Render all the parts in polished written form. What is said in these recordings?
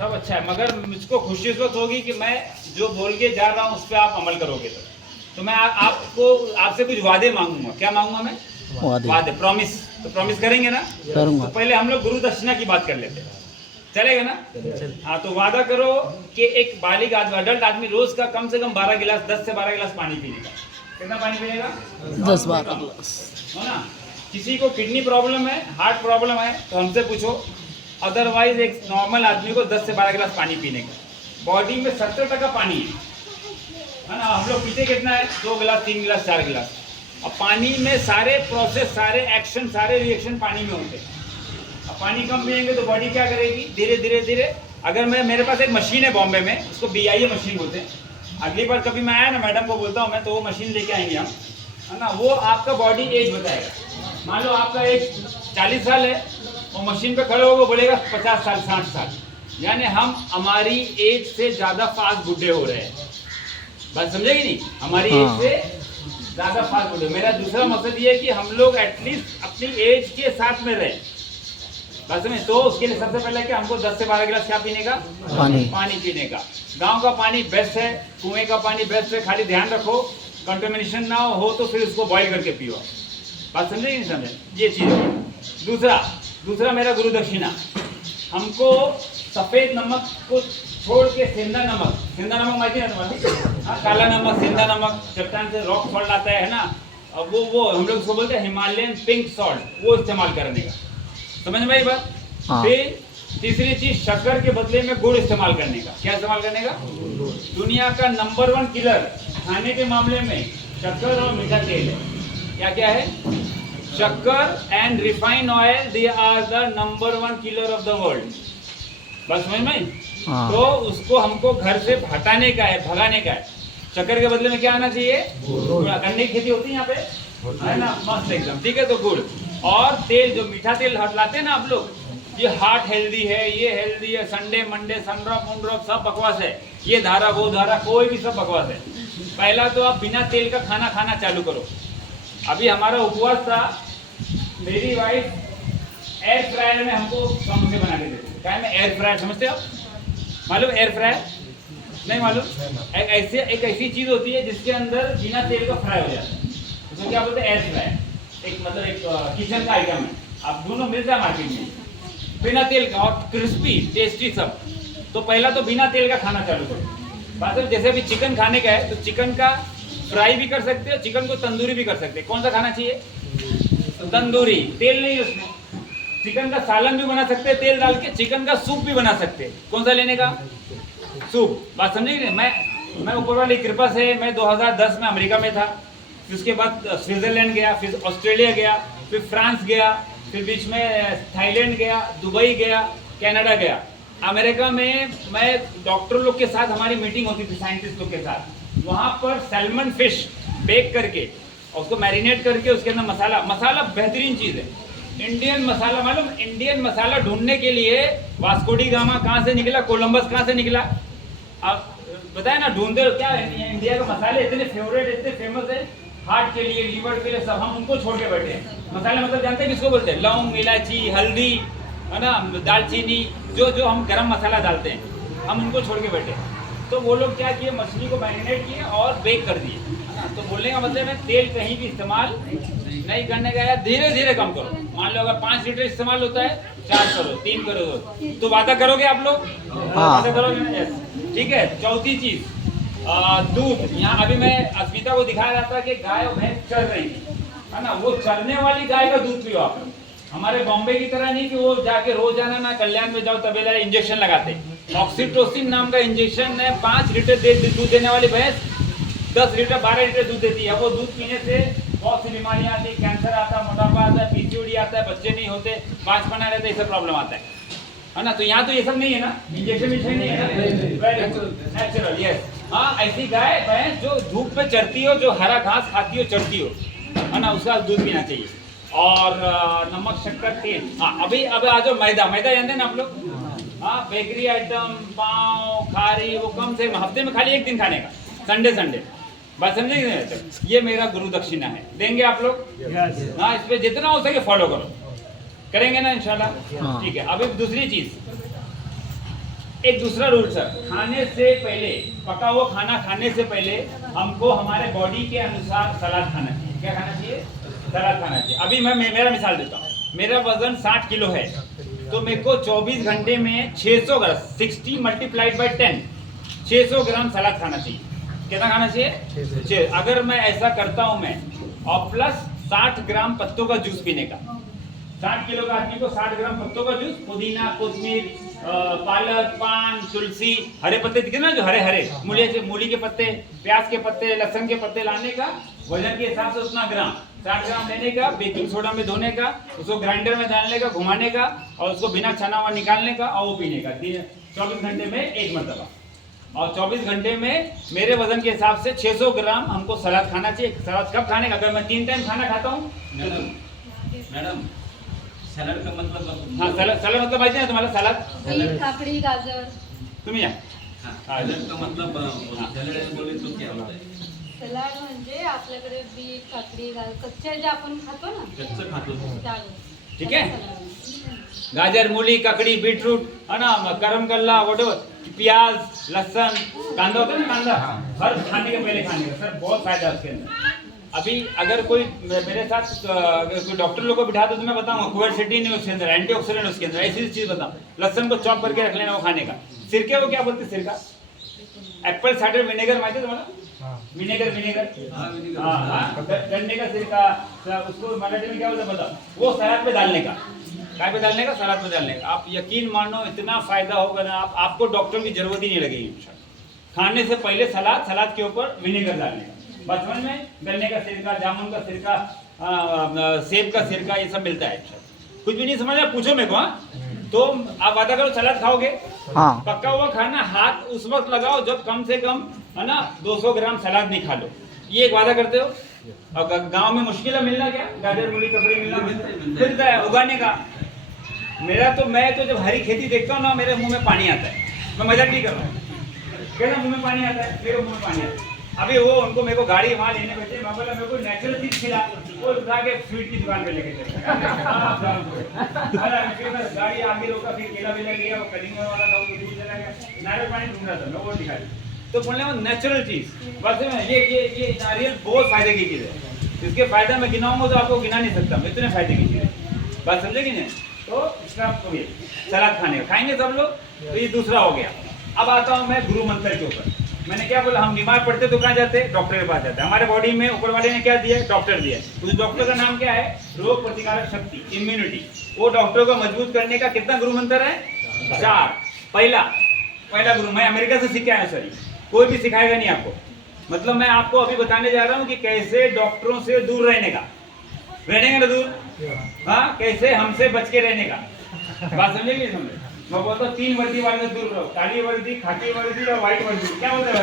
सब अच्छा है, मगर मुझको खुशी इस वक्त होगी कि मैं जो बोल के जा रहा हूँ उस पर आप अमल करोगे। तो मैं आपको आपसे कुछ वादे मांगूंगा। क्या मांगूंगा मैं? वादे, प्रॉमिस। तो प्रॉमिस करेंगे ना? करूंगा। तो पहले हम लोग गुरु दक्षिणा की बात कर लेते हैं, चलेगा ना? हाँ, तो वादा करो कि एक बालिग आदमी, अडल्ट आदमी रोज का कम से कम 12 गिलास, 10 से 12 गिलास पानी पीने का। कितना पानी पिएगा? 10-12 गिलास, है ना? किसी को किडनी प्रॉब्लम है, हार्ट प्रॉब्लम है, तो हमसे पूछो। अदरवाइज एक नॉर्मल आदमी को 10 से 12 गिलास पानी पीने का। बॉडी में 70% पानी है ना? हम लोग पीते कितना है? 2 गिलास, 3 गिलास, 4 गिलास। अब पानी में सारे प्रोसेस, सारे एक्शन, सारे रिएक्शन पानी में होते हैं। अब पानी कम पिएंगे तो बॉडी क्या करेगी? धीरे धीरे धीरे। अगर मेरे पास एक मशीन है बॉम्बे में, उसको BIA मशीन बोलते हैं। अगली बार कभी मैं आया ना, मैडम को बोलता हूँ मैं, तो वो मशीन लेके आएंगे हम, है ना? वो आपका बॉडी एज बताएगा। मान लो आपका एज 40 साल है, वो मशीन पे खड़े होगा, बोलेगा 50 साल, 60 साल। यानी हम हमारी एज से ज़्यादा फास्ट बूढ़े हो रहे हैं। बात समझेगी नहीं? हमारी एज से ज़्यादा फास्ट बूढ़े। मेरा दूसरा मकसद ये है कि हम लोग एटलीस्ट अपनी एज के साथ में रहें। बात समझे? तो उसके लिए सबसे पहले क्या, हमको 10 से 12 गिलास क्या पीने का? पानी पीने का। गांव का पानी बेस्ट है, कुएं का पानी बेस्ट है। खाली ध्यान रखो कंटेमिनेशन ना हो तो फिर उसको बॉईल करके पियो। बात समझे नहीं समझे? ये चीज़ है। दूसरा मेरा गुरु दक्षिणा, हमको सफ़ेद नमक को छोड़ के सेंधा नमक माहिती है तुम्हारी? हाँ, काला नमक, सेंधा नमक, चट्टान से रॉक सॉल्ट आता है ना? अब वो हम लोग उसको बोलते हैं हिमालयन पिंक सॉल्ट, वो इस्तेमाल करने का। समझ में आई बात? फिर तीसरी चीज, शक्कर के बदले में गुड़ इस्तेमाल करने का। क्या इस्तेमाल करने का? दुनिया का नंबर 1 किलर खाने के मामले में शक्कर और मीठा तेल है। क्या क्या है? शक्कर and refined oil, they are the number 1 killer of the world. बस समझ में? तो उसको हमको घर से हटाने का है, भगाने का है। शक्कर के बदले में क्या आना चाहिए? गन्ने की खेती होती है यहाँ पे, है ना? मस्त एकदम, ठीक है। तो गुड़ और तेल, जो मीठा तेल लाते हैं ना आप लोग, ये हार्ट हेल्दी है, ये हेल्दी है, संडे मंडे सनड्रॉप मुंड्रॉप सब बकवास है। ये धारा वो धारा कोई भी सब बकवास है। पहला तो आप बिना तेल का खाना खाना चालू करो। अभी हमारा उपवास था, मेरी वाइफ एयर फ्रायर में हमको समोसे बना के देती है। क्या है? एयर फ्रायर समझते हो आप? मालूम एयर फ्रायर? नहीं मालूम? एक ऐसी चीज होती है जिसके अंदर बिना तेल का फ्राई हो जाता है, उसको क्या बोलते हैं? Air fryer. एक मतलब एक किचन का आइटम है, आप दोनों मिलता है मार्केट में, बिना तेल का और क्रिस्पी टेस्टी सब। तो पहला तो बिना तेल का खाना चालू करो। बात है जैसे अभी चिकन खाने का है तो चिकन का फ्राई भी कर सकते हो, चिकन को तंदूरी भी कर सकते हैं। कौन सा खाना चाहिए? तंदूरी, तेल नहीं उसमें। चिकन का सालन भी बना सकते हैं तेल डाल के, चिकन का सूप भी बना सकते हैं। कौन सा लेने का? सूप। बात समझेंगे? मैं ऊपर वाली कृपा से मैं 2010 में अमेरिका में था, फिर उसके बाद स्विट्जरलैंड गया, फिर ऑस्ट्रेलिया गया, फिर फ्रांस गया, फिर बीच में थाईलैंड गया, दुबई गया, कनाडा गया। अमेरिका में मैं डॉक्टर लोग के साथ हमारी मीटिंग होती थी, साइंटिस्ट लोग के साथ। वहाँ पर सैल्मन फिश बेक करके और उसको मैरिनेट करके उसके अंदर मसाला बेहतरीन चीज़ है। इंडियन मसाला, मालूम? इंडियन मसाला ढूंढने के लिए वास्को डी गामा कहाँ से निकला, कोलंबस कहाँ से निकला, आप बताए ना? ढूंढते क्या है? इंडिया के मसाले इतने फेवरेट, इतने फेमस है, हार्ट के लिए, लीवर के लिए, सब हम उनको छोड़ के बैठे हैं। मसाले मतलब जानते हैं किसको बोलते हैं? लौंग, इलायची, हल्दी, है ना, दालचीनी, जो हम गरम मसाला डालते हैं, हम उनको छोड़ के बैठे हैं। तो वो लोग क्या किए? मछली को मैरिनेट किए और बेक कर दिए, है ना? तो बोलने का मतलब है तेल कहीं भी इस्तेमाल नहीं करने का है। धीरे धीरे कम करो। मान लो अगर 5 लीटर इस्तेमाल होता है, 4 करो, 3 करो, तो वादा करोगे आप लोग? वादा करोगे ना? यस, ठीक है। चौथी चीज, दूध। यहाँ अभी मैं अस्मिता को दिखा रहा था कि गाय और भैंस चल रही थी, है ना? वो चलने वाली गाय का दूध पियो आप लोग। हमारे बॉम्बे की तरह नहीं कि वो जाके रोजाना ना कल्याण में जाओ तबेला इंजेक्शन लगाते। ऑक्सीटोसिन नाम का इंजेक्शन है। 5 लीटर दूध देने वाली भैंस 10 लीटर 12 लीटर दूध देती है। वो दूध पीने से बहुत सी बीमारियां आती है, कैंसर आता है, मोटापा आता है, PCOD आता है, बच्चे नहीं होते, बांझपना रहता है, ये सब प्रॉब्लम आता है ना? तो यहाँ तो ये सब नहीं है ना, इंजेक्शन नहीं है ना, नेचुरल। यस, हाँ, ऐसी गाय भैंस जो धूप पे चरती हो, जो हरा घास खाती हो, चरती हो, है ना, उसका दूध पीना चाहिए। और नमक, शक्कर, तेल। हाँ, अभी आ जाओ मैदा जानते हैं ना आप लोग? हाँ, बेकरी आइटम, पाव, खारी, वो कम से हफ्ते में खाली 1 दिन खाने का, संडे। बात समझेंगे? ये मेरा गुरु दक्षिणा है, देंगे आप लोग? हाँ, इस पे जितना हो सके फॉलो करो, करेंगे ना इंशाल्लाह? ठीक है। अभी दूसरी चीज, एक दूसरा रूल सर, खाने से पहले, पका हुआ खाना खाने से पहले हमको हमारे बॉडी के अनुसार सलाद खाना चाहिए। क्या खाना चाहिए? सलाद खाना चाहिए। अभी मैं मेरा मिसाल देता हूँ, मेरा वजन 60 किलो है, तो मेरे को 24 घंटे में 600 ग्राम, 60 मल्टीप्लाइड बाई 10, 600 ग्राम सलाद खाना चाहिए। कितना खाना चाहिए? अगर मैं ऐसा करता हूँ मैं, और प्लस 60 ग्राम पत्तों का जूस पीने का, 60 किलो का आदमी को 60 ग्राम पत्तों का जूस, पुदीना, कोथमीर, पालक, पान, तुलसी, हरे पत्ते दिखे ना, जो हरे हरे मूली के पत्ते, प्याज के पत्ते, लहसुन के पत्ते लाने का, वजन के हिसाब से उतना ग्राम, 60 ग्राम लेने का, बेकिंग सोडा में धोने का, उसको ग्राइंडर में डालने का, घुमाने का, और उसको बिना छना हुआ निकालने का, और वो पीने का 24 घंटे में एक मरतबा। और 24 घंटे में मेरे वजन के हिसाब से 600 ग्राम हमको सलाद खाना चाहिए। सलाद कब खाने का? अगर मैं 3 टाइम खाना खाता हूँ। मैडम सलाड का मतलब? हाँ, सलाद मतलब माहिती ना तुम्हाला? सलाद बीट, काकडी, गाजर. तुम्ही या. सलाड का मतलब सलाड बोले तो क्या होता है? सलाड म्हणजे आपल्याकडे बीट, काकडी, गाजर कच्चे जे आपण खातो ना कच्चं खातो. त्यावर. ठीक है. गाजर, मूली, ककड़ी, बीटरूट, है ना, करमकल्ला, वोटेवर, प्याज, लहसुन, कांदा होता है ना, कांदा हर खाने के पहले खाने का सर बहुत फायदा है उसके अंदर। अभी अगर कोई मेरे साथ कोई डॉक्टर लोग को बिठा दो तो मैं बताऊंगा क्वेरसिटीन है उसके अंदर, एंटीऑक्सीडेंट उसके अंदर, ऐसी चीज बताऊं। लहसुन को चॉप करके रख लेना वो खाने का। सिरके को क्या बोलते हैं? सिरका, एप्पल साइडर विनेगर, माहिती है तुम्हाला? विनेगर, हाँ, गन्ने का सिरका, उसको मराठी में क्या बोलते हैं बताओ? वो सलाद पे डालने का। काय पे डालने का? सलाद पे डालने का। आप यकीन मानो इतना फायदा होगा ना, आपको डॉक्टर की जरूरत ही नहीं लगेगी। खाने से पहले सलाद के ऊपर विनेगर डालने का। बस समझ में? गन्ने का सिरका, जामुन का सिरका, सेब का सिरका, ये सब मिलता है। कुछ भी नहीं समझ में पूछो मेरे को। हाँ, तो आप वादा करो सलाद खाओगे। हाँ। पका हुआ खाना हाथ उस वक्त लगाओ जब कम से कम, है ना, 200 ग्राम सलाद नहीं खा लो। ये एक वादा करते हो। और गांव में मुश्किल है मिलना, क्या गाजर, मूली, ककड़ी मिलता है उगाने का। मैं तो जब हरी खेती देखता हूँ ना, मेरे मुंह में पानी आता है। मैं मजाक नहीं कर रहा हूँ, कहना मुंह में पानी आता है, मेरे मुंह में पानी आता है। अभी वो उनको मेरे को गाड़ी वहाँ लेने बैठे, मैं बोला मेरे को नेचुरल चीज खिला, वो उठा के स्वीट की दुकान पे लेके चले। गाड़ी आगे रोका, फिर केला भी ले लिया, वो कलिंग वाला था, वो दूर चला गया, नारियल पानी ढूंढ रहा था, मैं वो दिखा दिया। तो बोलने में नेचुरल चीज, बस में ये नारियल बहुत फायदे की चीज है। इसके फायदा मैं गिनाऊंगा तो आपको गिना नहीं सकता, इतने फायदे की चीज है। बात समझे कि नहीं? तो इसका आपको ये सलाद खाएंगे सब लोग। तो ये दूसरा हो गया। अब आता हूँ मैं गुरु मंत्र के ऊपर। मैंने क्या बोला? हम बीमार पड़ते तो कहाँ जाते? डॉक्टर के पास जाते हैं। हमारे बॉडी में ऊपर वाले ने क्या दिया? डॉक्टर दिया। उस डॉक्टर का नाम क्या है? रोग प्रतिकारक शक्ति, इम्यूनिटी। वो डॉक्टर को मजबूत करने का कितना गुरु मंत्र है? 4। पहला गुरु मैं अमेरिका से सीख के आया सर, कोई भी सिखाएगा नहीं आपको। मतलब मैं आपको अभी बताने जा रहा हूँ कि कैसे डॉक्टरों से दूर रहने का, रहने का दूर, हाँ, कैसे हमसे बच के रहने का। बात समझेंगे? समझे? मैं बोलता हूँ 3 वर्दी वाले से दूर रहो, काली वर्दी, खाकी वर्दी और व्हाइट वर्दी। क्या बोलते हैं?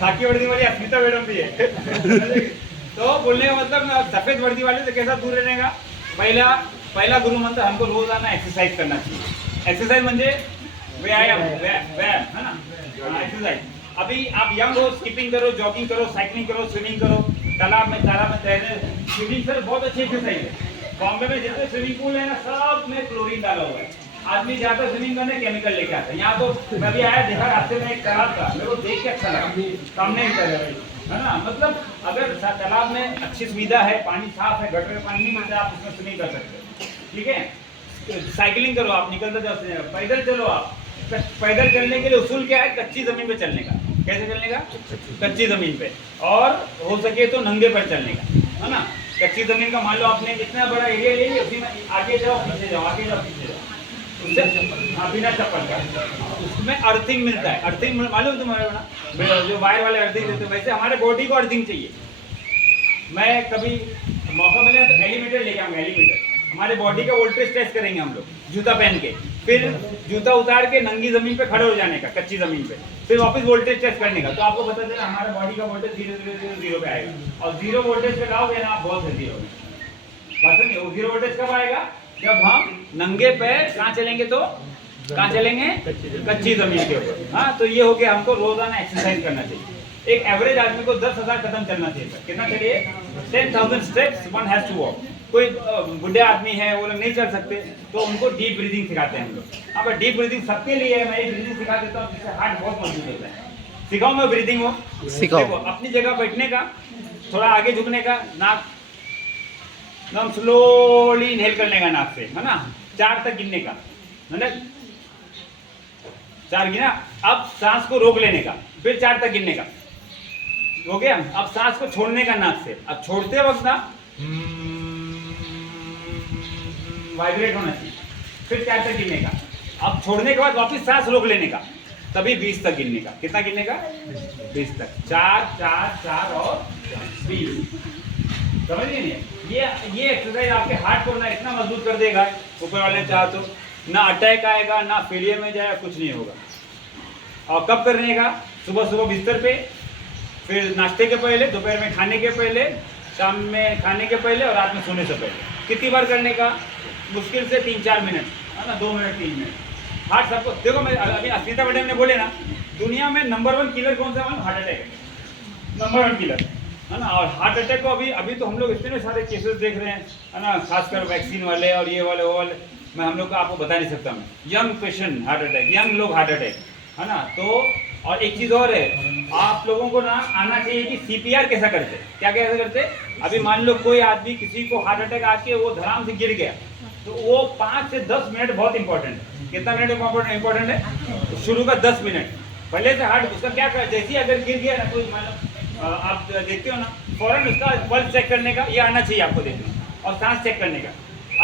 खाकी वर्दी वाली अस्मिता मैडम भी है। तो बोलने का मतलब ना, सफेद वर्दी वाले से कैसा दूर रहने का? पहला गुरु मंत्र, हमको रोजाना एक्सरसाइज करना चाहिए। एक्सरसाइज म्हणजे व्यायाम, है ना, एक्सरसाइज। अभी आप यंग हो, स्किपिंग करो, जॉगिंग करो, साइकिलिंग करो, स्विमिंग करो, तालाब में तैरने। स्विमिंग सर बहुत अच्छी एक्सरसाइज है। बॉम्बे में जितने स्विमिंग पूल है ना, सब में क्लोरीन डाला हुआ है। आदमी जाता है स्विमिंग करने, केमिकल लेके आता है। यहाँ तो मैं भी आया, देखा रास्ते में एक तालाब था, मेरे को देख के अच्छा लगा, सामने ही तालाब है ना। मतलब अगर तालाब में अच्छी सुविधा है, पानी साफ है, गटर में पानी नहीं मिलता, आप उसमें स्विमिंग कर सकते हो। ठीक है, साइकिलिंग करो, आप निकलते जाते, पैदल चलो। आप पैदल चलने के लिए उसूल क्या है? कच्ची जमीन पे चलने का। कैसे चलने का? कच्ची जमीन पे, और हो सके तो नंगे पर चलने का, है ना। कच्ची जमीन का मान लो आपने इतना बड़ा एरिया ले लिया, उसी में आगे जाओ पीछे जाओ, आगे जाओ पीछे जाओ, उससे बिना चप्पल का। उसमें अर्थिंग मिलता है। अर्थिंग मालूम तुम्हारे ना, जो वायर वाले अर्थिंग देते हैं, वैसे हमारे बॉडी को अर्थिंग चाहिए। मैं कभी मौका मिले तो एलिमीटर लेके आऊंगा। एलिमीटर हमारे बॉडी का वोल्टेज टेस्ट करेंगे हम लोग, जूता पहन के। फिर जूता उतार के नंगी जमीन पे खड़े हो जाने का, कच्ची जमीन पे, फिर वापस वोल्टेज टेस्ट करने का। तो आपको पता चला हमारे बॉडी का वोल्टेज जीरो पे आएगा। और 0 वोल्टेज पे लाओगे ना, आप बहुत हेल्दी होगे। बात समझिए? वो 0 वोल्टेज कब आएगा? जब हम नंगे पैर कहाँ चलेंगे? तो कहाँ चलेंगे? कच्ची जमीन के ऊपर। हाँ, तो ये हो गया, हमको रोजाना एक्सरसाइज करना चाहिए। एक एवरेज आदमी को 10,000 कदम चलना चाहिए। कितना चलिए? 10,000 steps one has to walk. कोई बुढ़े आदमी है, वो लोग नहीं चल सकते, तो उनको डीप ब्रीदिंग सिखाते हैं हम लोग। हाँ भाई, डीप ब्रीदिंग सबके लिए है, मैं एक ब्रीदिंग सिखा देता हूँ जिससे हार्ट बहुत मजबूत होता है। सिखाऊं मैं ब्रीदिंग वो? सिखाओ। देखो, अपनी जगह बैठने का, थोड़ा आगे झुकने का, नाक एकदम स्लोली इनहेल करने का नाक से, है ना, 4 तक गिनने का, है ना, 4 गिना। अब सांस को रोक लेने का, फिर 4 तक गिनने का, हो गया। अब सांस को छोड़ने का नाक से, अब छोड़ते वक्त ना वाइब्रेट होना चाहिए, फिर 4 तक गिनने का। अब छोड़ने के बाद वापस सांस रोक लेने का, तभी 20 तक गिनने का। कितना गिनने का? 20 तक। 4 4 4 और 20। समझ गए नहीं? ये एक्सरसाइज आपके हार्ट को ना इतना मजबूत कर देगा, ऊपर वाले ने चाहा तो, ना अटैक आएगा, ना फेलियर में जाएगा, कुछ नहीं होगा। और कब करने का? सुबह सुबह बिस्तर पे, फिर नाश्ते के पहले, दोपहर में खाने के पहले, शाम में खाने के पहले और रात में सोने से पहले। कितनी बार करने का? मुश्किल से 3-4 मिनट, है ना, 2 मिनट 3 मिनट। हार्ट सबको देखो, मैं अभी अस्मिता मैडम ने बोले ना, दुनिया में नंबर 1 किलर कौन सा है? हार्ट अटैक है नंबर 1 किलर, है ना। और हार्ट अटैक को अभी तो हम लोग इतने सारे केसेस देख रहे हैं, है ना, खासकर वैक्सीन वाले और ये वाले वो वाले, मैं हम लोग को आपको बता नहीं सकता। मैं young patient heart attack, young लोग हार्ट अटैक, है ना। तो और एक चीज़ और है, आप लोगों को ना आना चाहिए कि CPR कैसा करते, क्या कैसे करते। अभी मान लो कोई आदमी, किसी को हार्ट अटैक आके वो धड़ाम से गिर गया, तो वो 5 से 10 मिनट बहुत इंपॉर्टेंट है। कितना मिनट इंपॉर्टेंट है? तो शुरू का 10 मिनट पहले से हार्ट उसका क्या कर, जैसे ही अगर गिर गया ना कोई, मतलब आप देखते हो ना, फौरन उसका पल्स चेक करने का ये आना चाहिए आपको देखना, और सांस चेक करने का।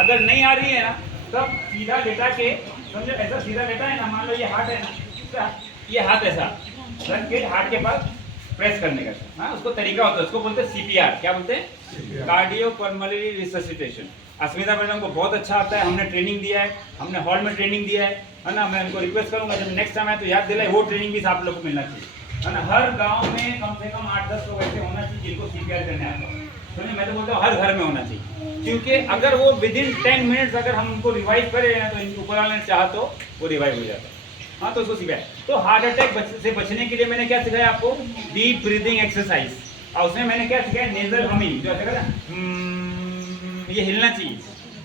अगर नहीं आ रही है ना, तब सीधा लेटा के, समझो ऐसा सीधा लेटा है ना, मान लो ये हार्ट है ना, ये हाथ ऐसा रख के हार्ट के पास प्रेस करने का, हाँ, उसको तरीका होता है, उसको बोलते हैं CPR। क्या बोलते हैं? Cardio pulmonary resuscitation. Asmita madam को बहुत अच्छा आता है, हमने ट्रेनिंग दिया है, हमने हॉल में ट्रेनिंग दिया है ना। मैं उनको रिक्वेस्ट करूंगा जब नेक्स्ट टाइम आए तो याद दिलाए, वो ट्रेनिंग भी आप लोग को मिलना चाहिए, है ना। हर गांव में कम से कम 8-10 लोग ऐसे होना चाहिए जिनको CPR करने आता है। सुनिए, मैं तो बोलता हूँ हर घर में होना चाहिए, क्योंकि अगर वो विदिन 10 मिनट्स अगर हम उनको रिवाइव करें ना, तो इनके ऊपर वाले ने चाहा तो वो रिवाइव हो जाता है। हाँ, तो उसको सिखाया। तो हार्ट अटैक से बचने के लिए मैंने क्या सिखाया आपको? Deep breathing exercise. और उसमें मैंने क्या सिखाया? नेजल हमिंग, जो ऐसा ना, ये हिलना चाहिए।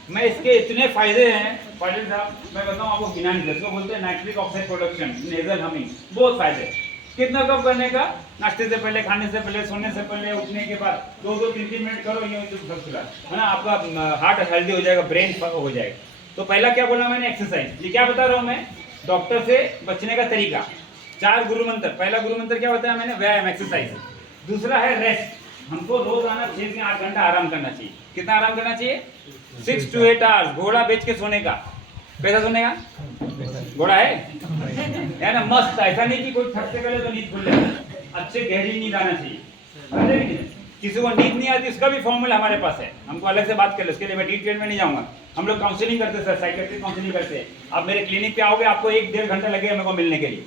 मैं इसके इतने फायदे हैं पाटिल साहब, मैं बताऊँ आपको, गिना नहीं। इसको बोलते हैं nitric oxide production, nasal humming, बहुत फायदे। कितना कब करने का? नाश्ते से पहले, खाने से पहले, सोने से पहले, उठने के बाद 2-2, 3-3 मिनट करो, ये है ना, आपका हार्ट हेल्दी हो जाएगा, ब्रेन हो जाएगा। तो पहला क्या बोला मैंने? एक्सरसाइज। ये क्या बता रहा हूँ मैं? डॉक्टर से बचने का तरीका। 4 गुरु मंत्र। पहला गुरु मंत्र क्या बताया मैंने? व्यायाम, एक्सरसाइज। दूसरा है रेस्ट। हमको रोजाना 6 से 8 घंटा आराम करना चाहिए। कितना आराम करना चाहिए? 6 to 8 आवर्स। घोड़ा बेच के सोने का, पैसा सोने का घोड़ा है ना, मस्त। ऐसा नहीं कि कोई थक से करे तो नींद खुल जाए, अच्छे गहरी नींद आना चाहिए। किसी को नींद नहीं आती, उसका भी फॉर्मूला हमारे पास है, हमको अलग से बात कर लो, उसके लिए मैं डिटेल में नहीं जाऊंगा। हम लोग काउंसलिंग करते सर, साइकेट्रिक काउंसलिंग करते हैं। आप मेरे क्लिनिक पे आओगे, आपको 1-1.5 घंटा लगेगा मेरे को मिलने के लिए,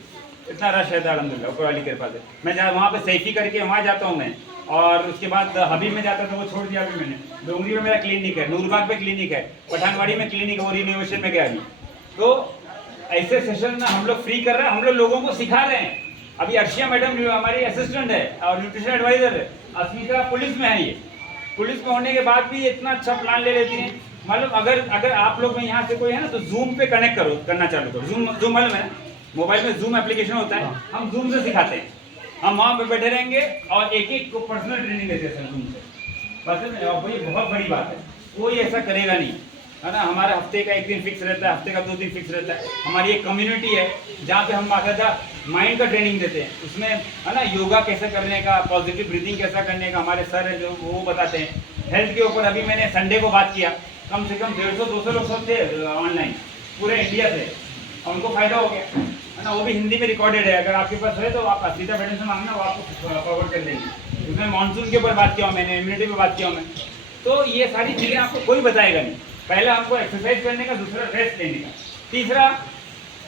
इतना रश रहता है अल्हम्दुलिल्लाह, ऊपर वाली कृपा से। मैं वहाँ पे सैफी करके वहाँ जाता हूँ मैं, और उसके बाद हबीब में जाता था, वो छोड़ दिया अभी मैंने। डोंगरी में मेरा क्लिनिक है, नूरबाग पे क्लिनिक है, पठानवाड़ी में क्लिनिक है, वो रिनोवेशन में गया अभी। तो ऐसे सेशन ना हम लोग फ्री कर रहे हैं, हम लोग लोगों को सिखा रहे हैं। अभी अर्शिया मैडम हमारी असिस्टेंट है और न्यूट्रिशन एडवाइजर है, अस्मिता पुलिस में है। ये पुलिस में होने के बाद भी इतना अच्छा प्लान ले लेती हैं। मतलब अगर आप लोग में यहाँ से कोई है ना, तो जूम पे कनेक्ट करना चालू करो। जूम मालूम है ना, मोबाइल में जूम एप्लीकेशन होता है, हम जूम से सिखाते हैं। हम वहाँ पे बैठे रहेंगे और एक को पर्सनल ट्रेनिंग देते हैं जूम से। पर्सनल, और ये बहुत बड़ी बात है, कोई ऐसा करेगा नहीं, है ना। हमारा हफ्ते का 1 दिन फिक्स रहता है, हफ्ते का 2 दिन फिक्स रहता है। हमारी एक कम्युनिटी है जहाँ पे हम बाकायदा माइंड का ट्रेनिंग देते हैं। उसमें है ना, योगा कैसे करने का, पॉजिटिव ब्रीदिंग कैसा करने का, हमारे सर है जो वो बताते हैं। हेल्थ के ऊपर अभी मैंने संडे को बात किया, कम से कम 150-200 लोग थे ऑनलाइन पूरे इंडिया से, और उनको फायदा हो गया, है ना। वो भी हिंदी में रिकॉर्डेड है, अगर आपके पास है तो आप अस्मिता मैडम से मांगना, वो आपको फॉरवर्ड कर देंगे। उसमें मानसून के ऊपर बात किया हूँ मैंने, इम्यूनिटी पे बात किया हूँ मैं। तो ये सारी चीज़ें आपको कोई बताएगा नहीं। पहला हमको एक्सरसाइज करने का, दूसरा रेस्ट लेने का, तीसरा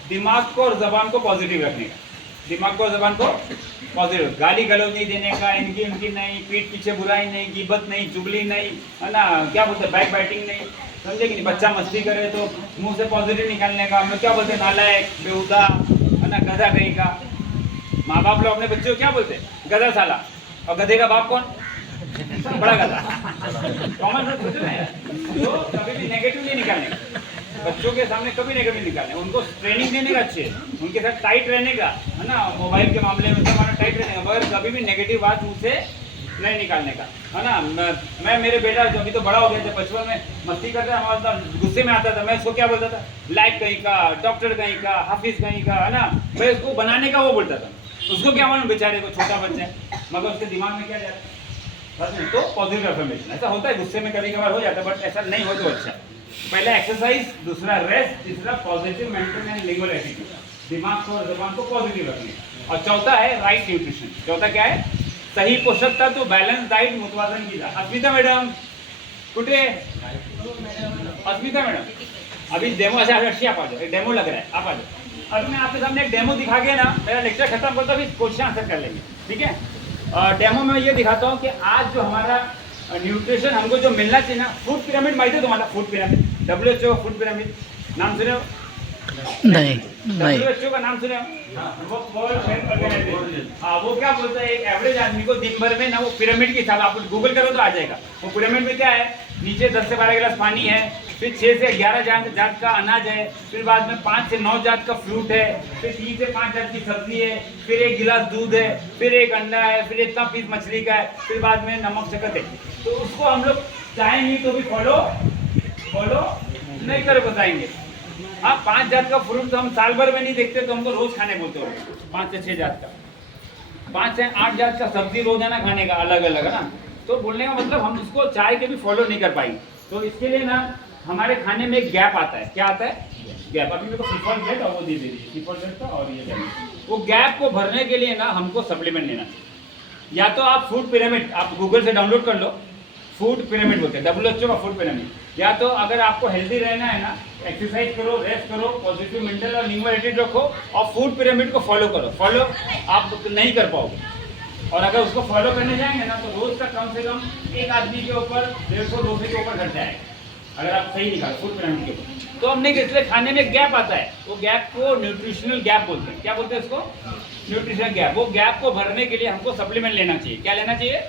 दिमाग को और जबान को पॉजिटिव रखने का। दिमाग को और जबान को पॉजिटिव, गाली गलौज नहीं देने का, इनकी नहीं, पीठ पीछे बुराई नहीं, गिबत नहीं, चुगली नहीं, है ना, क्या बोलते हैं, बैक बाइटिंग नहीं, समझे कि नहीं। बच्चा मस्ती करे तो मुंह से पॉजिटिव निकालने का। हम लोग क्या बोलते हैं, नालायक, बेहुदा, है ना, गधा कहीं का। माँ बाप लोग अपने बच्चे को क्या बोलते हैं? गधा साला। और गधे का बाप कौन? बड़ा गधा कॉमन सेंस सोचो ना। तो कभी भी नेगेटिव नहीं निकालने का, बच्चों के सामने कभी नेगेटिव निकालने, उनको ट्रेनिंग देने का अच्छे, उनके साथ टाइट रहने का, है ना, मोबाइल के मामले में सब हमारा टाइट रहने का, मगर कभी भी नेगेटिव बात मुँह से नहीं निकालने का, है ना। मैं मेरे बेटा जो अभी तो बड़ा हो गया, जब बचपन में मस्ती करता हमारा था, गुस्से में आता था, मैं उसको क्या बोलता था, लाइक कहीं का, डॉक्टर कहीं का, हाफिज कहीं का, है ना। मैं उसको बनाने का वो बोलता था, उसको क्या मालूम बेचारे को, छोटा बच्चा है, मगर उसके दिमाग में क्या जाता है। बस नहीं तो पॉजिटिव अफर्मेशन ऐसा होता है, गुस्से में कभी कभार हो जाता है, बट ऐसा नहीं हो तो अच्छा। पहला एक्सरसाइज, दूसरा रेस्ट, तीसरा positive mental and lingual attitude, दिमाग को और जबान को पॉजिटिव रखने, और चौथा है राइट न्यूट्रिशन। चौथा क्या है, सही पोषक तत्व, बैलेंस डाइट, मुतवाजन ग़िज़ा। अस्मिता मैडम कुठे? अस्मिता मैडम अभी डेमो, अच्छा अच्छी आप आ जाओ, एक डेमो लग रहा है, आप आ जाओ। अभी मैं आपके सामने एक डेमो दिखा के ना मेरा लेक्चर खत्म करता हूँ, क्वेश्चन आंसर कर लेंगे, ठीक है। डेमो में ये दिखाता हूँ कि आज जो हमारा न्यूट्रिशन हमको जो मिलना चाहिए ना, फूड पिरामिड माहिती है तुम्हारा, food pyramid, WHO food pyramid, नाम सुने हो? नहीं नहीं WHO का नाम सुने हो? वो वर्ल्ड हेल्थ ऑर्गेनाइजेशन, हाँ, वो क्या बोलता है, एक एवरेज आदमी को दिन भर में ना, वो पिरामिड के हिसाब, आप गूगल करो तो आ जाएगा। वो पिरामिड में क्या है, नीचे 10 से 12 गिलास पानी है, फिर 6 से 11 जात का अनाज है, फिर बाद में 5 से 9 जात का फ्रूट है, फिर 3 से 5 जात की सब्जी है, फिर 1 गिलास दूध है, फिर 1 अंडा है, फिर इतना पीस मछली का है, फिर बाद में नमक शकत है। तो उसको हम लोग चाहेंगे तो भी फॉलो नहीं कर बताएंगे। हाँ, 5 जात का फ्रूट तो हम साल भर में नहीं देखते, तो हमको रोज खाने बोलते हो, 5 से 6 जात का, 5 से 8 जात का सब्जी रोजाना खाने का, अलग अलग, है ना। तो बोलने का मतलब हम उसको चाहे के भी फॉलो नहीं कर पाएंगे। तो इसके लिए ना हमारे खाने में एक गैप आता है। क्या आता है? गैप। अभी मेरे को सिफल जेट और वो दे दीजिए, सिफल जेट का और ये वो गैप को भरने के लिए ना हमको सप्लीमेंट लेना चाहिए। या तो आप फूड पिरामिड, आप गूगल से डाउनलोड कर लो, फूड पिरामिड बोलते हैं, WHO का फूड पिरामिड। या तो अगर आपको हेल्दी रहना है ना, एक्सरसाइज करो, रेस्ट करो, पॉजिटिव मेंटल और लिंगुअल एटीट्यूड रखो, और फूड पिरामिड को फॉलो करो। फॉलो आप नहीं कर पाओगे, और अगर उसको फॉलो करने जाएंगे ना, तो रोज का कम से कम एक आदमी के ऊपर 150-200 के ऊपर घट जाएगा, अगर आप सही निकालो फूड पिरामिड के ऊपर। तो हमने इसलिए खाने में गैप आता है, वो गैप को न्यूट्रिशनल गैप बोलते हैं। क्या बोलते हैं उसको? Nutritional gap. वो गैप को भरने के लिए हमको सप्लीमेंट लेना चाहिए। क्या लेना चाहिए?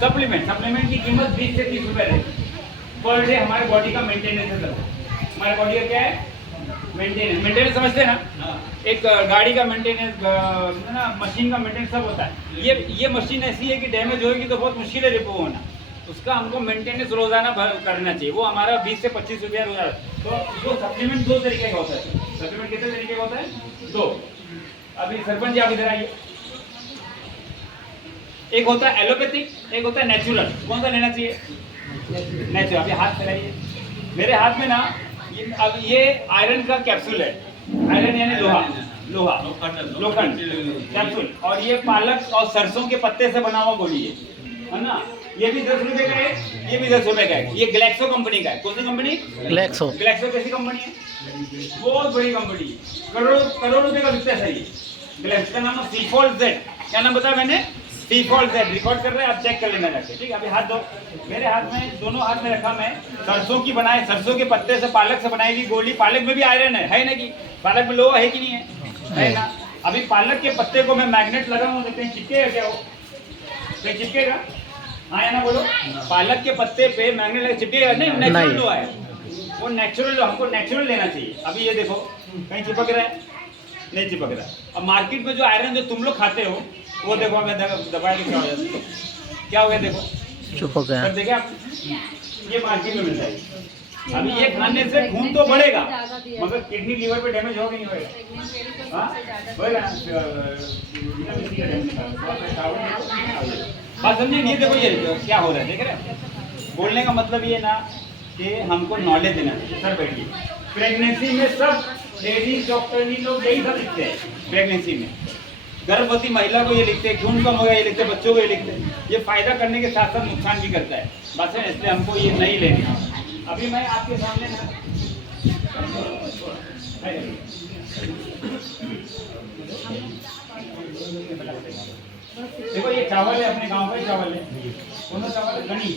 सप्लीमेंट की कीमत 20 से 30 रुपये रहेगी पर डे। हमारे बॉडी का मेंटेनेंस है, हमारे बॉडी का क्या है? मेंटेनेंस समझते हैं ना, एक गाड़ी का मेंटेनेंस, ना मशीन का मेंटेनेंस सब होता है। ये मशीन ऐसी है कि डैमेज होगी तो बहुत मुश्किल है रिपेयर होना, उसका हमको मेंटेनेंस रोजाना करना चाहिए। वो हमारा 20 से 25 रुपया रोजाना। तो वो सप्लीमेंट 2 तरीके का होता है। सप्लीमेंट कितने तरीके का होता है? 2। अभी सरपंच जी आप इधर आइए। एक होता है एलोपैथिक, एक होता है नेचुरल। कौन सा लेना चाहिए? नेचुरल। अभी हाथ फैलाइए। मेरे हाथ में ना अब ये आयरन का कैप्सूल है, आयरन यानी लोखंड कैप्सूल, और ये पालक और सरसों के पत्ते से बना हुआ गोली है ना। ये भी 10 रुपए का है, ये भी 10 रुपए का है। ये ग्लैक्सो कंपनी का है। कौन सी कंपनी? ग्लैक्सो कैसी कंपनी है? बहुत बड़ी कंपनी है, करोड़ रुपए का बिकता है। ग्लैक्सो का नाम है सीफॉल जेड। क्या नाम बताया मैंने? सीफॉल जेड। रिकॉर्ड कर रहे हैं, आप चेक कर लेना जाके, ठीक है। अभी हाथ दो। मेरे हाथ में, दोनों हाथ में रखा मैं सरसों की बनाए, सरसों के पत्ते से, पालक से बनाई हुई गोली। पालक में भी आयरन है ना? कि पालक में लोहा है कि नहीं है ना? अभी पालक के पत्ते को मैं मैग्नेट लगाऊं, देखते हैं चिपकेगा क्या? वो कहीं चिपकेगा? हाँ या ना बोलो। पालक के पत्ते पे मैग्नेट लगा, चिपकेगा नहीं? नेचुरल लोहा है वो, नेचुरल। हमको नेचुरल लेना चाहिए। अभी ये देखो, कहीं चिपक रहा है? नहीं चिपक रहा। अब मार्केट में जो आयरन जो तुम लोग खाते हो, वो देखो, अगर दबाया तो क्या हो जाता है? क्या हो गया? देखो चुप हो गया। देखे आप, ये मार्केट में मिलता है। अभी ये खाने से खून तो बढ़ेगा, मगर किडनी लीवर पे डैमेज होगा नहीं होगा? हाँ होगा ना। बात समझे? ये देखो ये क्या हो रहा है, देख रहे हैं? बोलने का मतलब ये ना कि हमको नॉलेज देना चाहिए। सर बैठिए। प्रेगनेंसी में सब लेडीज डॉक्टर लोग यही सब लिखते हैं। प्रेगनेंसी में गर्भवती महिला को ये लिखते हैं, खून कम हो गया ये लिखते हैं, बच्चों को ये लिखते हैं। ये फायदा करने के साथ साथ नुकसान भी करता है, बस है, इसलिए हमको ये नहीं लेनी। अभी मैं आपके सामने ना, देखो ये चावल है, अपने गांव का चावल है। कौन सा चावल है? गनी।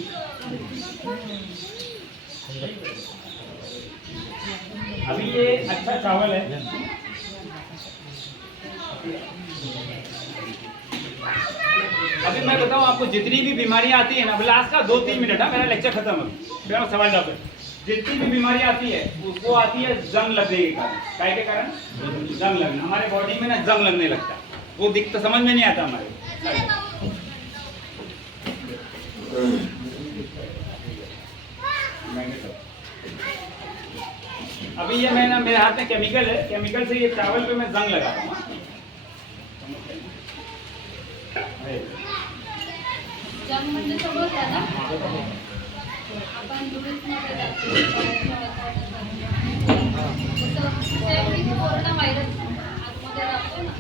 अभी ये अच्छा चावल है। अभी मैं बताऊं आपको, जितनी भी बीमारियां आती है ना, लास्ट का 2-3 मिनट है, मेरा लेक्चर खत्म है, फिर हम सवाल जवाब करें। जितनी भी बीमारी आती है उसको आती है जंग लगने के कारण। काय के कारण? जंग लगना। हमारे बॉडी में ना जंग लगने लगता है, वो दिखता समझ में नहीं आता हमारे। अभी ये मैं ना, मेरे हाथ में केमिकल है, केमिकल से ये चावल पे मैं जंग लगा रहा हूँ। जंग म्हणजे समजलं ना, आपण दुरुस्तमध्ये जातो, कोरोना व्हायरस आतमध्ये जातो ना,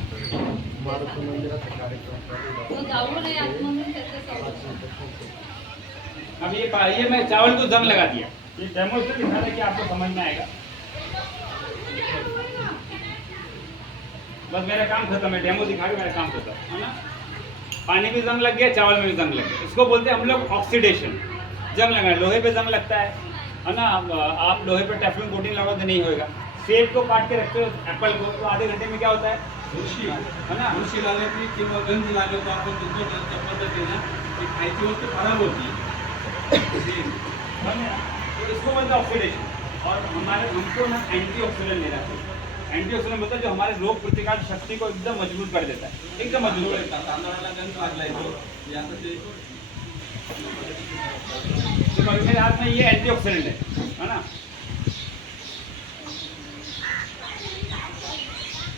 तो जाऊ नये आतमध्ये, त्याचं संरक्षण। अब ये मैं चावल को जंग लगा दिया, ये डेमो से दिखा रहा है कि आपको समझ में आएगा। बस मेरा काम खत्म है, डेमो दिखा के मेरा काम खत्म है ना। पानी में जंग लग गया, चावल में भी जंग लग गया, इसको बोलते हैं हम लोग ऑक्सीडेशन। जंग लगा, लोहे पे जंग लगता है ना। आप लोहे पे टेफ्लॉन कोटिंग लगाओ तो नहीं होएगा। सेब को काट के रखते हो एप्पल को, तो आधे घंटे में क्या होता है? है ना, बुरशी लागली की किंवा गंज लागली तर आपण दुसऱ्या पद्धतीने ती खायची वस्तू खराब होती तो इसको बोलते हैं ऑक्सीडेशन। और हमको ना एंटीऑक्सीडेंट लेना चाहिए। एंटीऑक्सीडेंट मतलब जो हमारे रोग प्रतिकार शक्ति को एकदम मजबूत कर देता है, एकदम मजबूत कर देता है। तांदळाला गंज लागलाय तो याचं ते तो मेरे हाथ में ये एंटीऑक्सीडेंट है ना।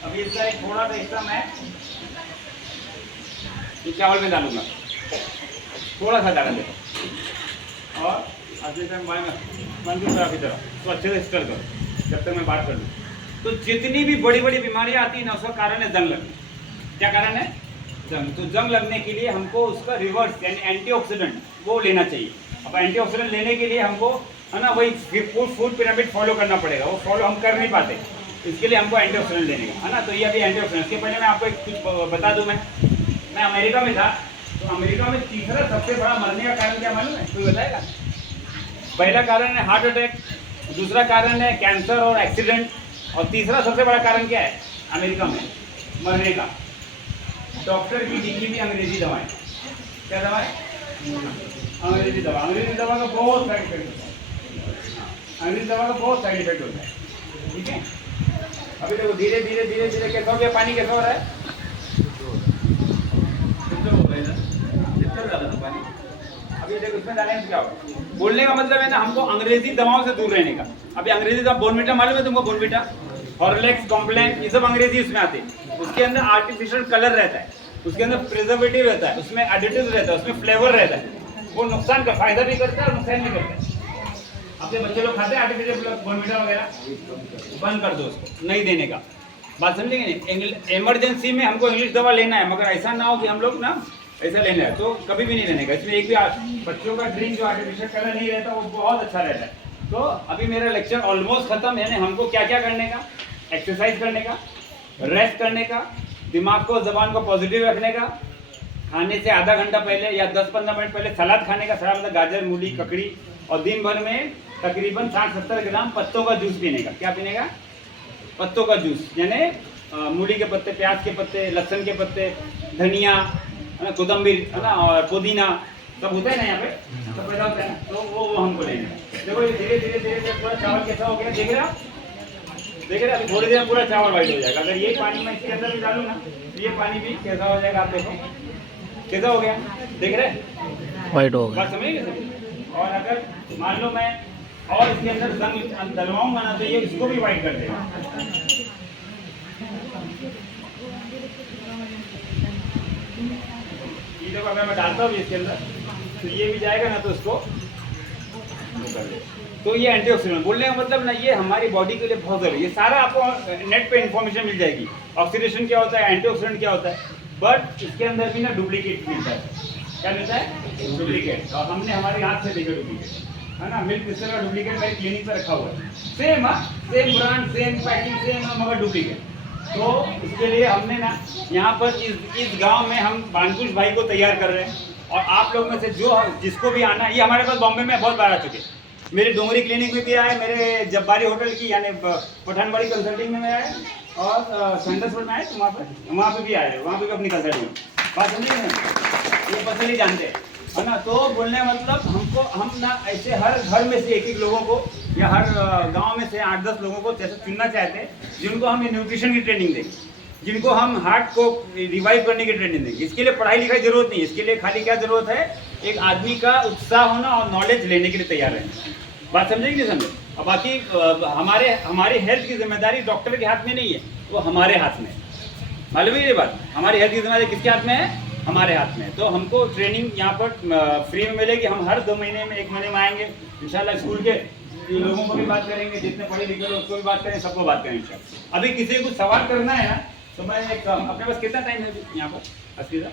अभी इसका एक थोड़ा सा हिस्सा मैं ये चावल में डालूंगा, थोड़ा सा डाल दे, और अच्छे से तो अच्छे से स्टर करो जब तक मैं बात कर लूँ। तो जितनी भी बड़ी बड़ी बीमारियां आती है ना, उसका कारण है जंग लगना। क्या कारण है? जंग। तो जंग लगने के लिए हमको उसका रिवर्स यानी एंटीऑक्सीडेंट वो लेना चाहिए। अब एंटीऑक्सीडेंट लेने के लिए हमको है ना वही फूड पिरामिड फॉलो करना पड़ेगा, वो फॉलो हम कर नहीं पाते, इसके लिए हमको एंटीऑक्सीडेंट लेने का है ना। तो ये अभी एंटीऑक्सीडेंट, इसके पहले मैं आपको एक कुछ बता दूं। मैं अमेरिका में था, तो अमेरिका में तीसरा सबसे बड़ा मरने का कारण क्या मालूम है? कोई बताएगा? पहला कारण है हार्ट अटैक, दूसरा कारण है कैंसर और एक्सीडेंट, और तीसरा सबसे बड़ा कारण क्या है अमेरिका में मरने का? डॉक्टर की लिखी हुई अंग्रेजी दवाएं। क्या दवाएं? अंग्रेजी दवा। अंग्रेजी दवा का बहुत साइड इफेक्ट होता है, अंग्रेजी दवा का बहुत साइड इफेक्ट होता है, ठीक है। अभी देखो धीरे धीरे धीरे धीरे कैसा हो गया, पानी कैसा हो रहा है? पाणी अभी देखो इसमें डालने से क्या होगा? बोलने का मतलब है ना, हमको अंग्रेजी दवाओं से दूर रहने का। अभी अंग्रेजी दवा बोनविटा मालूम है तुमको? बोनविटा, हॉर्लिक्स, कॉम्प्लान, ये सब अंग्रेजी इसमें आते हैं। उसके अंदर आर्टिफिशियल कलर रहता है, उसके अंदर प्रिजर्वेटिव रहता है, उसमें एडिटिव रहता है, उसमें फ्लेवर रहता है। वो नुकसान का फायदा भी करता है और नुकसान भी करता है। अपने बच्चे लोग खाते हैं आर्टिफिशियल बोनविटा वगैरह, बंद कर दो उसको, नहीं देने का। बात समझेंगे नहीं? इमरजेंसी में हमको इंग्लिश दवा लेना है, मगर ऐसा ना हो कि हम लोग ना ऐसा लेना है तो कभी भी नहीं लेने का। इसमें एक भी बच्चों का ड्रिंक जो आर्टिफिशियल कलर नहीं रहता वो बहुत अच्छा रहता है। तो अभी मेरा लेक्चर ऑलमोस्ट खत्म है। हमको क्या क्या करने का? एक्सरसाइज करने का, रेस्ट करने का, दिमाग को जबान को पॉजिटिव रखने का, खाने से आधा घंटा पहले या 10-15 मिनट पहले सलाद खाने का, सलाद मतलब गाजर, मूली, ककड़ी, और दिन भर में तकरीबन 60-70 ग्राम पत्तों का जूस पीने का। क्या पीने का? पत्तों का जूस, यानी मूली के पत्ते, प्याज के पत्ते, लहसुन के पत्ते, धनिया है ना, कोतंबीर है ना, और पुदीना सब होता है ना यहाँ पे, सब पैदा होता है ना, तो वो हमको लेना है। देखो ये धीरे धीरे धीरे धीरे पूरा चावल कैसा हो गया, देख रहे आप? देख रहे? अभी थोड़ी देर में पूरा चावल वाइट हो जाएगा। अगर ये पानी मैं इसके अंदर भी डालूँ ना, तो ये पानी भी कैसा हो जाएगा, आप देखो कैसा हो गया, देख रहे? वाइट हो गया। बात समझिए सर। और अगर मान लो मैं और इसके अंदर जंग डलवाऊंगा ना, तो ये इसको भी वाइट कर देगा। ये देखो अगर मैं डालता हूँ इसके अंदर, तो ये भी जाएगा ना, तो इसको वो कर दे। तो ये एंटीऑक्सीडेंट बोलने का मतलब ना, ये हमारी बॉडी के लिए बहुत जरूरी है। ये सारा आपको नेट पे इन्फॉर्मेशन मिल जाएगी, ऑक्सीडेशन क्या होता है, एंटीऑक्सीडेंट क्या होता है। बट इसके अंदर भी ना डुप्लीकेट मिलता है। क्या मिलता है? डुप्लीकेट। और हमने हमारे हाथ से देखा डुप्लीकेट, है ना। मिल्क क्रिस्टल का डुप्लीकेट मेरे क्लिनिक पर रखा हुआ है, same same brand, same packing, same मगर डुप्लीकेट। तो इसके लिए हमने ना यहाँ पर इस गांव में हम बानकुश भाई को तैयार कर रहे हैं। और आप लोग में से जो जिसको भी आना, ये हमारे पास बॉम्बे में बहुत बार आ चुके, मेरे डोंगरी क्लिनिक में भी आए, मेरे जब्बारी होटल की यानी पठानबाड़ी कंसल्टिंग में आए, और सेंडर्सवर्ड में आए, तो वहाँ पे भी आए, वहाँ पे भी अपनी कंसल्टिंग। बात समझिए ना। ये पर्सनली जानते हैं, है ना। तो बोलने का मतलब हमको, हम ना ऐसे हर घर में से एक लोगों को या हर गांव में से 8-10 लोगों को जैसे चुनना चाहते हैं जिनको हम न्यूट्रिशन की ट्रेनिंग दें, जिनको हम हार्ट को रिवाइव करने की ट्रेनिंग दें। इसके लिए पढ़ाई लिखाई जरूरत नहीं है, इसके लिए खाली क्या जरूरत है, एक आदमी का उत्साह होना और नॉलेज लेने के लिए तैयार रहना। बात समझे कि नहीं समझे? और बाकी हमारी हेल्थ की जिम्मेदारी डॉक्टर के हाथ में नहीं है, वो हमारे हाथ में है। मालूम है ये बात? हमारी हेल्थ की जिम्मेदारी किसके हाथ में है? हमारे हाथ में। तो हमको ट्रेनिंग यहाँ पर फ्री में मिलेगी। हम हर 2 महीने में 1 महीने में आएंगे इंशाल्लाह। स्कूल के लोगों को भी बात करेंगे, जितने पढ़े लिखे लोग उसको भी बात करेंगे, सबको बात करेंगे इंशाल्लाह। अभी किसी को सवाल करना है ना, तो मैं एक, अपने पास कितना टाइम है यहाँ पर असलीदा?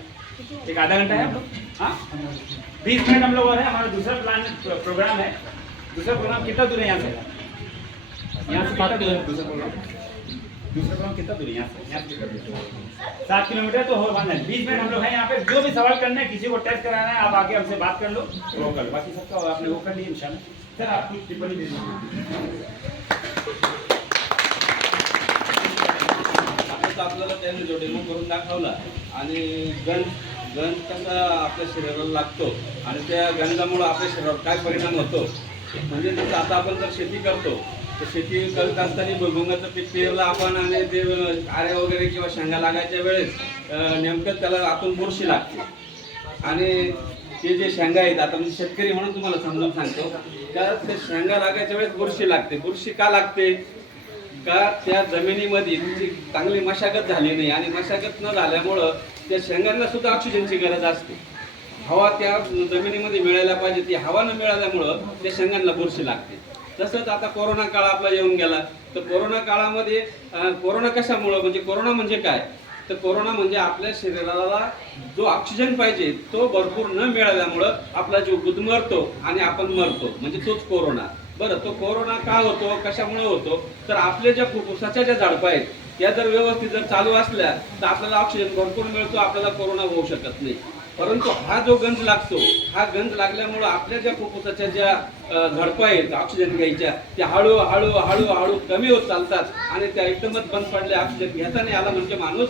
एक आधा घंटा है हम लोग, हाँ 20 मिनट हम लोग और है। हमारा दूसरा प्रोग्राम है। दूसरा प्रोग्राम कितना दूर है यहाँ से? यहाँ से कितना दूर है दूसरा प्रोग्राम? दूसरा प्रोग्राम कितना दूर है यहाँ से? यहाँ से 7 किलोमीटर। तो हो 20 मिनट हम लोग हैं यहाँ पे। जो भी सवाल करना है, किसी को टेस्ट कराना है, आप आके हमसे बात कर लो, तो वो कर लो। बाकी सबका आपने वो कर लिया इंशाल्लाह। सर आप कुछ टिप्पणी दे दीजिए। आपल्याला त्यांनी जो डेमो करून दाखवला आणि गंज कसा आपल्या शरीराला लागतो आणि त्या गंजामुळे आपल्या शरीरावर काय परिणाम होतो, म्हणजे जसं आता आपण जर शेती करतो तर शेती करत असताना भुईमुगाचं पीक पेरलं आपण आणि ते आऱ्या वगैरे किंवा शेंगा लागायच्या वेळेस नेमकं त्याला आतून बुरशी लागते आणि ते जे शेंगा आहेत, आता म्हणजे शेतकरी म्हणून तुम्हाला समजून सांगतो का, ते शेंगा लागायच्या वेळेस बुरशी लागते. बुरशी का लागते? का त्या जमिनीमध्ये तिची चांगली मशागत झाली नाही आणि मशागत न झाल्यामुळं त्या शेंगांना सुद्धा ऑक्सिजनची गरज असते. हवा त्या जमिनीमध्ये मिळायला पाहिजे, ती हवा न मिळाल्यामुळं त्या शेंगांना बुरशी लागते. तसंच आता कोरोना काळ आपला येऊन गेला, तर कोरोना काळामध्ये कोरोना कशामुळं, म्हणजे कोरोना म्हणजे काय, तर कोरोना म्हणजे आपल्या शरीराला जो ऑक्सिजन पाहिजे तो भरपूर न मिळाल्यामुळं आपला जीव गुदमरतो आणि आपण मरतो, म्हणजे तोच कोरोना. बरं, तो कोरोना का होतो, कशामुळे होतो, तर आपल्या ज्या फुफ्फुसाच्या ज्या झडपा आहेत त्या जर व्यवस्थित जर चालू असल्या तर आपल्याला ऑक्सिजन भरपूर मिळतो, आपल्याला कोरोना होऊ शकत नाही. परंतु हा जो गंज लागतो, हा गंज लागल्यामुळं आपल्या ज्या फुफ्फुसाच्या ज्या झडपा आहेत ऑक्सिजन घ्यायच्या, त्या हळूहळू हळूहळू कमी होत चालतात आणि त्या एकदमच बंद पडल्या, ऑक्सिजन घेता नाही आला म्हणजे माणूस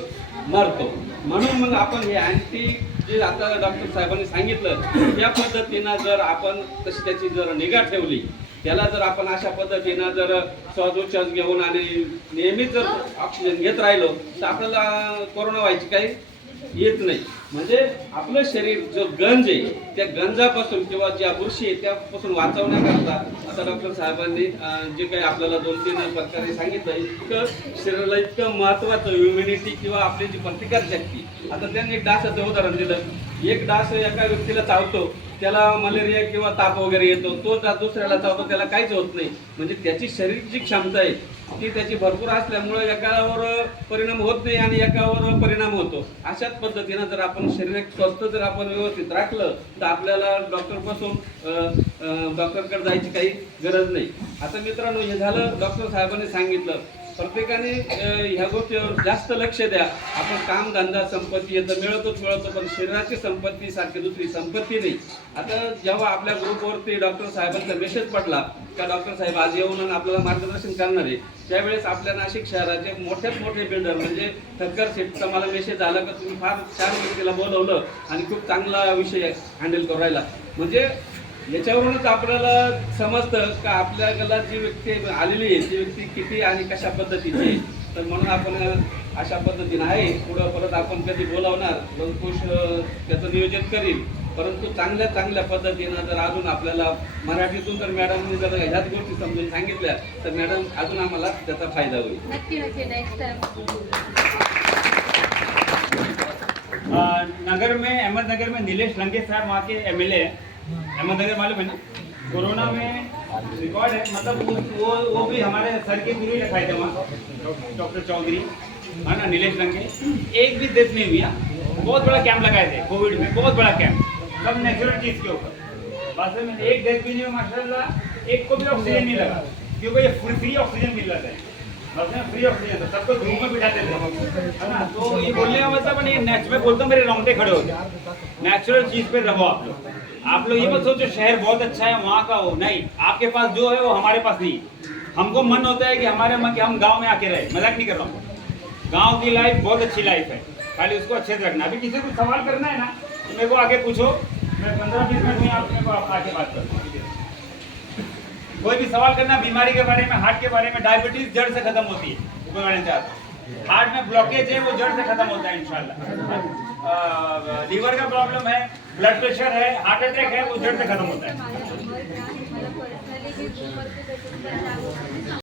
मरतो. म्हणून मग आपण हे अँटी जे आता डॉक्टर साहेबांनी सांगितलं त्या पद्धतीनं जर आपण तशी त्याची जर निगा ठेवली, त्याला जर आपण अशा पद्धतीनं जर श्वासोच्छ्वास घेऊन आणि नेहमीच जर ऑक्सिजन घेत राहिलो तर आपल्याला कोरोना व्हायची काही येत नाही. म्हणजे आपलं शरीर जो गंज आहे त्या गंजापासून किंवा ज्या बुरशी आहे त्यापासून वाचवण्याकरता आता डॉक्टर साहेबांनी जे काही आपल्याला 2-3 प्रकारे सांगितलं, इतकं शरीराला इतकं महत्त्वाचं इम्युनिटी किंवा आपली जी प्रतिकारशक्ती. आता त्यांनी एक डासाचं उदाहरण दिलं. एक डास एका व्यक्तीला चावतो, त्याला मलेरिया किंवा ताप वगैरे येतो, तो दुसऱ्याला चावतो, त्याला काहीच होत नाही. म्हणजे त्याची शारीरिक जी क्षमता आहे ती त्याची भरपूर असल्यामुळे एकावर परिणाम होत नाही आणि एकावर परिणाम होतो. अशाच पद्धतीनं जर आपण शारीरिक स्वस्थ जर आपण व्यवस्थित राखलं तर आपल्याला डॉक्टरकडे जायची काही गरज नाही. आता मित्रांनो, हे झालं डॉक्टर साहेबांनी सांगितलं. प्रत्येकाने ह्या गोष्टीवर जास्त लक्ष द्या. आपण काम धंदा संपत्ती येतं मिळतो, पण शरीराची संपत्ती सारखी दुसरी संपत्ती नाही. आता जेव्हा आपल्या ग्रुपवरती डॉक्टर साहेबांचा मेसेज पडला का डॉक्टर साहेब आज येऊन आपल्याला मार्गदर्शन करणार आहे, त्यावेळेस आपल्या नाशिक शहराचे मोठ्यात मोठे बिल्डर म्हणजे ठक्कर सेटचा मला मेसेज आला का तुम्ही फार छान व्यक्तीला बोलवलं आणि खूप चांगला विषय हँडल करू राहिला. म्हणजे याच्यावरूनच आपल्याला समजतं का आपल्याला जी व्यक्ती आलेली आहे ती व्यक्ती किती आणि कशा पद्धतीची आहे. तर म्हणून आपण अशा पद्धतीनं आहे. पुढं परत आपण कधी बोलावणार, लवकुश त्याचं नियोजन करील. परंतु चांगल्या पद्धतीनं जर अजून आपल्याला मराठीतून जर मॅडमनी जर ह्याच गोष्टी समजून सांगितल्या तर मॅडम अजून आम्हाला त्याचा फायदा होईल. नक्की नेक्स्ट टाइम. नगर में, अहमदनगर में नीलेश लंके साहब वहाँ के MLA हैं. अहमदनगर मालूम है ना? कोरोना में रिकॉर्ड है, मतलब वो भी हमारे सर के गुरु ही रखाए थे वहाँ, डॉक्टर चौधरी, है ना, नीलेश लंके. एक भी डेथ नहीं हुई. बहुत बड़ा कैंप लगाए थे कोविड में, बहुत बड़ा कैंप, सब नेचुरल चीज़ के ऊपर. वास्तव में एक डेथ भी नहीं हुई माशाल्लाह. एक को भी ऑक्सीजन नहीं लगा क्योंकि ये फ्री ऑक्सीजन मिल रहा था. फ्री ऑक्सीजन था, सबको धूप में बिठाते थे, है ना. तो ये बोलने का मतलब नहीं, मैं बोलता हूँ मेरे रोंगटे खड़े हो गए. नेचुरल चीज़ पे रहो आप लोग. आप लोग ये मत सोचो शहर बहुत अच्छा है वहाँ का हो, नहीं. आपके पास जो है वो हमारे पास नहीं. हमको मन होता है कि हम गांव में आके रहे. मजाक नहीं कर रहा हूँ. गांव की लाइफ बहुत अच्छी लाइफ है, खाली उसको अच्छे से रखना. अभी किसी को सवाल करना है ना, तो मेरे को आगे पूछो, मैं 15-20 मिनट में आपके आगे बात करता हूँ। कोई भी सवाल करना बीमारी के बारे में, हार्ट के बारे में। डायबिटीज जड़ से खत्म होती है, ऊपर वाले चाहते हैं। हार्ट में ब्लॉकेज है वो जड़ से खत्म होता है इंशाल्लाह। लीवर का प्रॉब्लम है, ब्लड प्रेशर है, हार्ट अटैक है, वो जड़ से खत्म होता है। मला पर्सनली